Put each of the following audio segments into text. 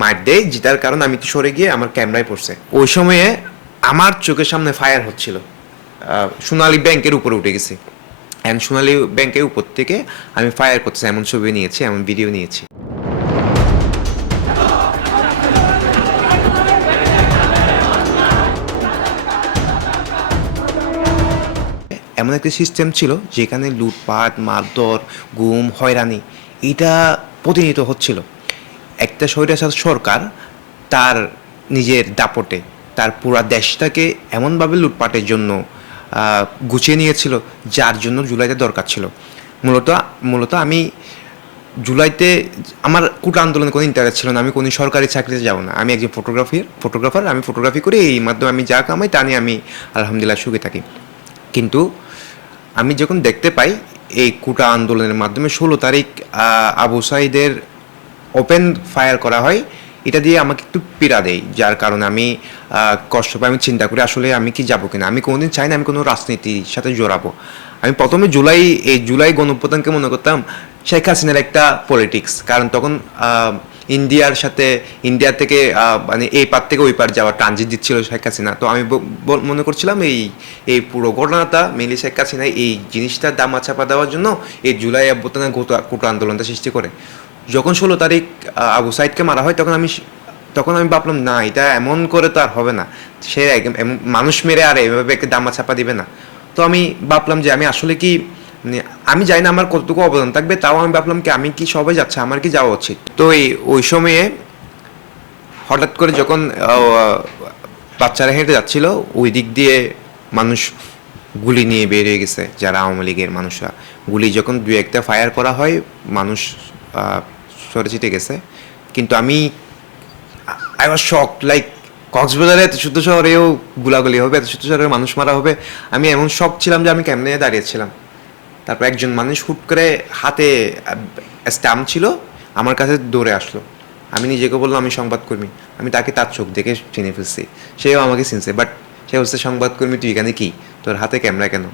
মার দেয়, যেটার কারণে আমি একটু সরে গিয়ে আমার ক্যামেরায় পড়ছে। ওই সময়ে আমার চোখের সামনে ফায়ার হচ্ছিল, সোনালী ব্যাংকের উপরে উঠে গেছি, অ্যান্ড সোনালী ব্যাংকের উপর থেকে আমি ফায়ার করতেছি, এমন ছবি নিয়েছি, এমন ভিডিও নিয়েছি। এমন একটা সিস্টেম ছিল যেখানে লুটপাট, মারধর, গুম, হয়রানি এটা প্রতিনিয়ত হচ্ছিল। একটা স্বৈরাচার সরকার তার নিজের দাপটে তার পুরা দেশটাকে এমনভাবে লুটপাটের জন্য গুছিয়ে নিয়েছিল, যার জন্য জুলাইতে দরকার ছিল। মূলত মূলত আমি জুলাইতে আমার কোটা আন্দোলনে কোনো ইন্টারেস্ট ছিল না। আমি কোনো সরকারি চাকরিতে যাব না। আমি একজন ফটোগ্রাফার। আমি ফটোগ্রাফি করি, এই মাধ্যমে আমি যা কামাই তা নিয়ে আমি আলহামদুলিল্লাহ সুখে থাকি। কিন্তু আমি যখন দেখতে পাই এই কোটা আন্দোলনের মাধ্যমে 16 তারিখ আবু সাইদের ওপেন ফায়ার করা হয়, এটা দিয়ে আমাকে একটু পীড়া দেয়, যার কারণে আমি কষ্ট পাই। আমি চিন্তা করি আসলে আমি কি যাবো কিনা। আমি কোনোদিন চাই না আমি কোনো রাজনীতির সাথে জড়াবো। আমি প্রথমে জুলাই গণঅভ্যুত্থানকে মনে করতাম শেখ হাসিনার একটা পলিটিক্স, কারণ তখন ইন্ডিয়া থেকে মানে এই পার থেকে ওই পার যাওয়ার ট্রানজিট দিচ্ছিল শেখ হাসিনা। তো আমি মনে করছিলাম এই পুরো ঘটনাটা মেনলি শেখ হাসিনা এই জিনিসটার দামা চাপা দেওয়ার জন্য এই জুলাই অভ্যুত্থানের কোটা আন্দোলনটা সৃষ্টি করে। যখন 16 তারিখ আবু সাইদকে মারা হয়, তখন আমি ভাবলাম না, এটা এমন করে তো আর হবে না। সে মানুষ মেরে আর এভাবে একটা দামা চাপা দিবে না। তো আমি ভাবলাম যে আমি আসলে কি, মানে আমি জানি না আমার কতটুকু অবদান থাকবে, তাও আমি ভাবলাম কি আমি কি সবাই যাচ্ছে, আমার কি যাওয়া উচিত। তো ওই সময়ে হঠাৎ করে যখন বাচ্চারা হেঁটে যাচ্ছিল, ওই দিক দিয়ে মানুষ গুলি নিয়ে বেরিয়ে গেছে, যারা আওয়ামী লীগের মানুষরা। গুলি যখন দু একটা ফায়ার করা হয়, মানুষ সরে ছিটে গেছে। কিন্তু আই ওয়াজ শক, লাইক কক্সবাজারে এত ছোট শহরেও গুলাগুলি হবে, এত ছোট শহরে মানুষ মারা হবে। আমি এমন শক ছিলাম যে আমি কেমনে দাঁড়িয়েছিলাম। তারপর একজন মানুষ হুট করে হাতে স্ট্যাম্প ছিল, আমার কাছে দৌড়ে আসলো। আমি নিজেকে বললাম আমি সংবাদকর্মী। আমি তাকে তার চোখ দেখে চিনে ফেলছি, সেও আমাকে চিনছে। বাট সে হচ্ছে সংবাদকর্মী, তুই এখানে কি, তোর হাতে ক্যামেরা কেন?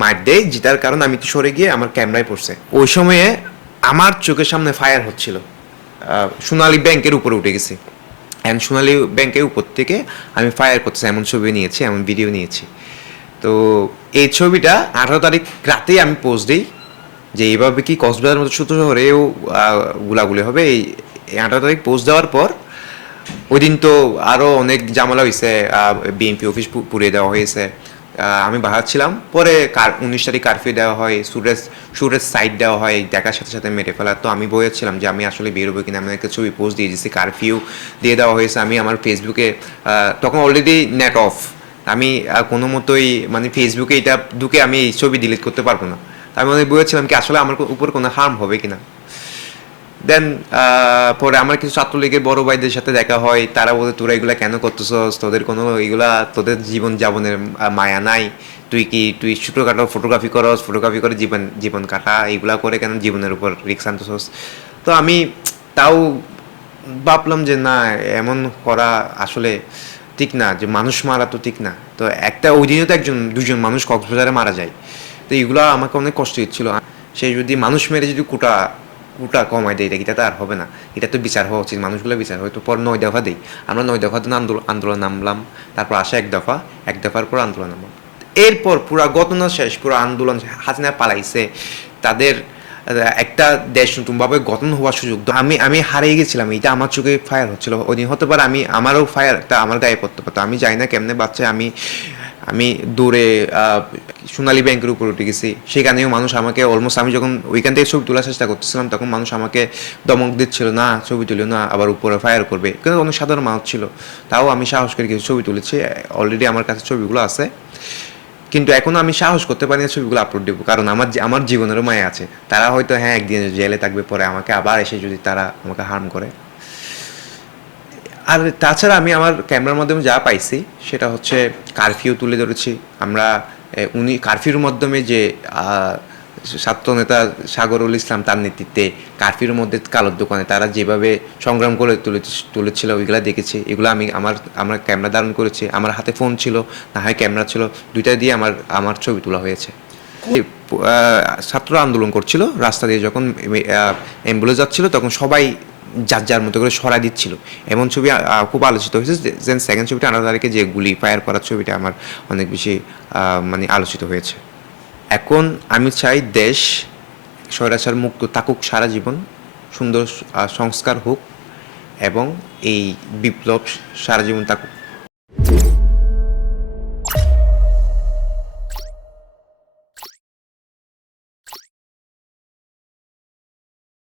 মার দেয়, যেটার কারণে আমি একটু সরে গিয়ে আমার ক্যামেরায় পড়ছে। ওই সময়ে আমার চোখের সামনে ফায়ার হচ্ছিল, সোনালী ব্যাংকের উপরে উঠে গেছি, অ্যান্ড সোনালী ব্যাংকের উপর থেকে আমি ফায়ার করতেছি, এমন ছবি নিয়েছি, এমন ভিডিও নিয়েছি। তো এই ছবিটা 18 তারিখ রাতেই আমি পোস্ট দিই যে এইভাবে কি কক্সবাজারের মতো ছোটো শহরেও গুলাগুলি হবে। এই 18 তারিখ পোস্ট দেওয়ার পর ওই দিন তো আরও অনেক ঝামেলা হয়েছে, বিএনপি অফিস পুড়িয়ে দেওয়া হয়েছে। আমি বাহার ছিলাম, পরে 19 তারিখ কারফিউ দেওয়া হয়, সুরেজ সাইড দেওয়া হয়, দেখার সাথে সাথে মেরে ফেলা। তো আমি বলেছিলাম যে আমি আসলে বেরোবো কিনা, আমি একটা ছবি পোস্ট দিয়ে দিয়েছি, কারফিউ দিয়ে দেওয়া হয়েছে। আমি আমার ফেসবুকে তখন অলরেডি নেট অফ, আমি কোনো মতোই মানে ফেসবুকে এটা ঢুকে আমি এই ছবি ডিলিট করতে পারবো না। আমি মনে বলেছিলাম কি আসলে আমার উপর কোনো হার্ম হবে কিনা। দেন পরে আমার কিছু ছাত্রলীগের বড় ভাইদের সাথে দেখা হয়, তারা বলে তোরা এগুলা কেন করতেছস, তোদের কোনো এগুলা তোদের জীবন যাপনের মায়া নাই, তুই ছোটোখাটো ফটোগ্রাফি করে জীবন কাটা, এগুলা করে কেন জীবনের উপর রিস্ক আনতেছস। তো আমি তাও ভাবলাম যে না, এমন করা আসলে ঠিক না, যে মানুষ মারা তো ঠিক না। তো ওই দিনে তো দুজন মানুষ কক্সবাজারে মারা যায়। তো এগুলো আমাকে অনেক কষ্ট দিচ্ছিল। সে যদি মানুষ মেরে যদি কোটা কমায় দেয়, এটা তো আর হবে না। এটা তো বিচার হওয়া উচিত, মানুষগুলো বিচার হয়। তো পর 9 দফা দিই আমরা, 9 দফা দিন আন্দোলন নামলাম। তারপর আসে এক দফার পর আন্দোলন নামলাম। এরপর পুরা ঘটনা শেষ, পুরো আন্দোলন হাসিনা পালাইছে, তাদের একটা দেশ নতুনভাবে গঠন হওয়ার সুযোগ। আমি হারিয়ে গেছিলাম, এটা আমার চোখে ফায়ার হচ্ছিল। ওই দিন হতে পারে আমারও ফায়ারটা আমার গায়ে পড়তে পারতো, আমি জানি না কেমনে বাচ্চা আমি দৌড়ে সোনালী ব্যাংকের উপর উঠে গেছি। সেখানেও মানুষ আমাকে অলমোস্ট, আমি যখন ওইখান থেকে ছবি তোলার চেষ্টা করতেছিলাম, তখন মানুষ আমাকে দমক দিচ্ছিল, না ছবি তুলিও না, আবার উপরে ফায়ার করবে। কিন্তু অনেক সাধারণ মানুষ ছিল, তাও আমি সাহস করে কিছু ছবি তুলেছি। অলরেডি আমার কাছে ছবিগুলো আছে, কিন্তু এখনো আমি সাহস করতে পারি না ছবিগুলো আপলোড দেবো, কারণ আমার জীবনেরও মায়া আছে। তারা হয়তো একদিন জেলে থাকবে, পরে আমাকে আবার এসে যদি তারা আমাকে হার্ম করে। আর তাছাড়া আমি আমার ক্যামেরার মাধ্যমে যা পাইছি সেটা হচ্ছে কারফিউ তুলে ধরেছি আমরা। উনি কারফিউর মাধ্যমে যে ছাত্রনেতা সাগরুল ইসলাম তার নেতৃত্বে কারফিউর মধ্যে কালোর দোকানে তারা যেভাবে সংগ্রাম করে তুলেছিল, ওইগুলা দেখেছি। এগুলো আমার ক্যামেরা ধারণ করেছি, আমার হাতে ফোন ছিল, না হয় ক্যামেরা ছিল, দুইটা দিয়ে আমার ছবি তোলা হয়েছে। ছাত্র আন্দোলন করছিল রাস্তা দিয়ে, যখন অ্যাম্বুলেন্স যাচ্ছিল তখন সবাই যার যার মতো করে সরাই দিচ্ছিল, এমন ছবি খুব আলোচিত হয়েছে। দেন সেকেন্ড ছবিটা 18 তারিখে যে গুলি ফায়ার করার ছবিটা আমার অনেক বেশি মানে আলোচিত হয়েছে। এখন আমি চাই দেশ স্বৈরাচার মুক্ত থাকুক সারা জীবন, সুন্দর সংস্কার হোক এবং এই বিপ্লব সারা জীবন থাকুক।